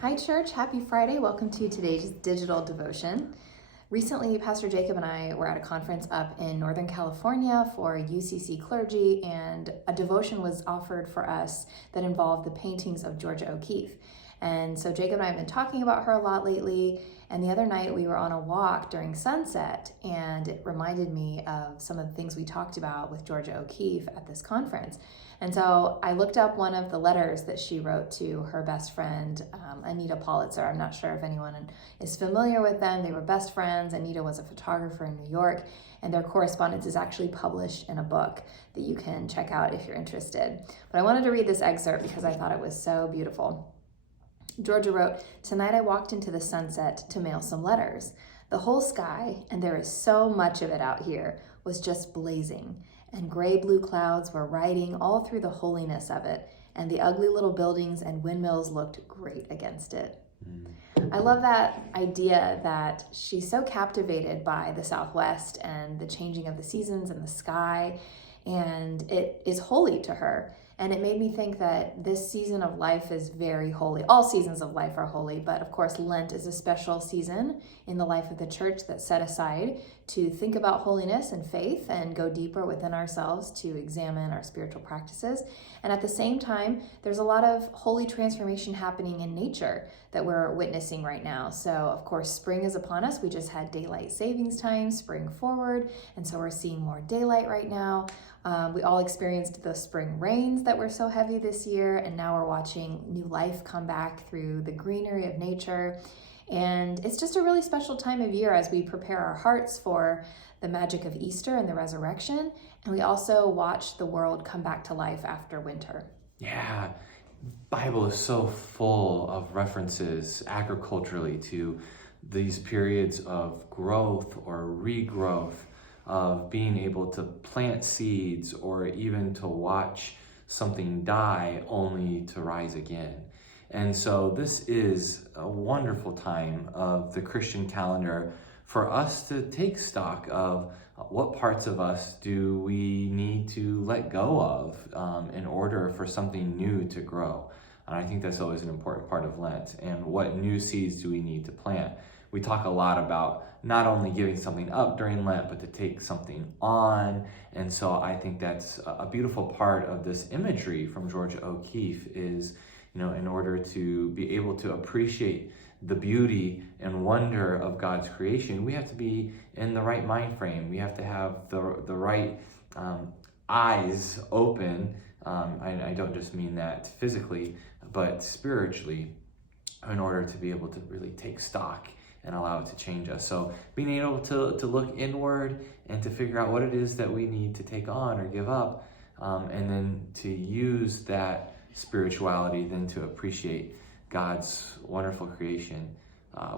Hi, church. Happy Friday. Welcome to today's digital devotion. Recently, Pastor Jacob and I were at a conference up in Northern California for UCC clergy, and a devotion was offered for us that involved the paintings of Georgia O'Keeffe. And so Jacob and I have been talking about her a lot lately, and the other night we were on a walk during sunset, and it reminded me of some of the things we talked about with Georgia O'Keeffe at this conference. And so I looked up one of the letters that she wrote to her best friend, Anita Politzer. I'm not sure if anyone is familiar with them. They were best friends. Anita was a photographer in New York, and their correspondence is actually published in a book that you can check out if you're interested. But I wanted to read this excerpt because I thought it was so beautiful. Georgia wrote, "Tonight I walked into the sunset to mail some letters. The whole sky, and there is so much of it out here, was just blazing, and gray-blue clouds were riding all through the holiness of it, and the ugly little buildings and windmills looked great against it." I love that idea that she's so captivated by the Southwest and the changing of the seasons and the sky, and it is holy to her. And it made me think that this season of life is very holy. All seasons of life are holy, but of course Lent is a special season in the life of the church that's set aside to think about holiness and faith and go deeper within ourselves to examine our spiritual practices. And at the same time, there's a lot of holy transformation happening in nature that we're witnessing right now. So of course, spring is upon us. We just had daylight savings time, spring forward, and so we're seeing more daylight right now. We all experienced the spring rains that were so heavy this year, and now we're watching new life come back through the greenery of nature. And it's just a really special time of year as we prepare our hearts for the magic of Easter and the resurrection. And we also watch the world come back to life after winter. Yeah, Bible is so full of references agriculturally to these periods of growth or regrowth, of being able to plant seeds or even to watch something die only to rise again. And so this is a wonderful time of the Christian calendar for us to take stock of what parts of us do we need to let go of in order for something new to grow. And I think that's always an important part of Lent. And what new seeds do we need to plant? We talk a lot about not only giving something up during Lent, but to take something on. And so I think that's a beautiful part of this imagery from Georgia O'Keeffe is, in order to be able to appreciate the beauty and wonder of God's creation, we have to be in the right mind frame. We have to have the right eyes open. I don't just mean that physically, but spiritually, in order to be able to really take stock and allow it to change us. So being able to look inward and to figure out what it is that we need to take on or give up, and then to use that spirituality then to appreciate God's wonderful creation.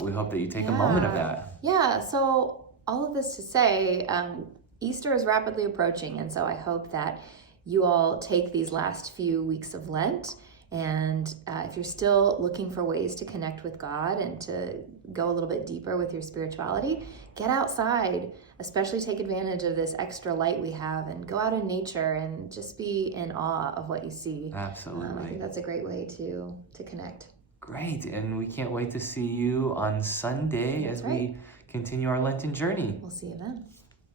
We hope that you take a moment of that. Yeah, so all of this to say, Easter is rapidly approaching, and so I hope that you all take these last few weeks of Lent, and if you're still looking for ways to connect with God and to go a little bit deeper with your spirituality, get outside, especially take advantage of this extra light we have and go out in nature and just be in awe of what you see. Absolutely. I think that's a great way to connect. Great, and we can't wait to see you on Sunday as we continue our Lenten journey. We'll see you then.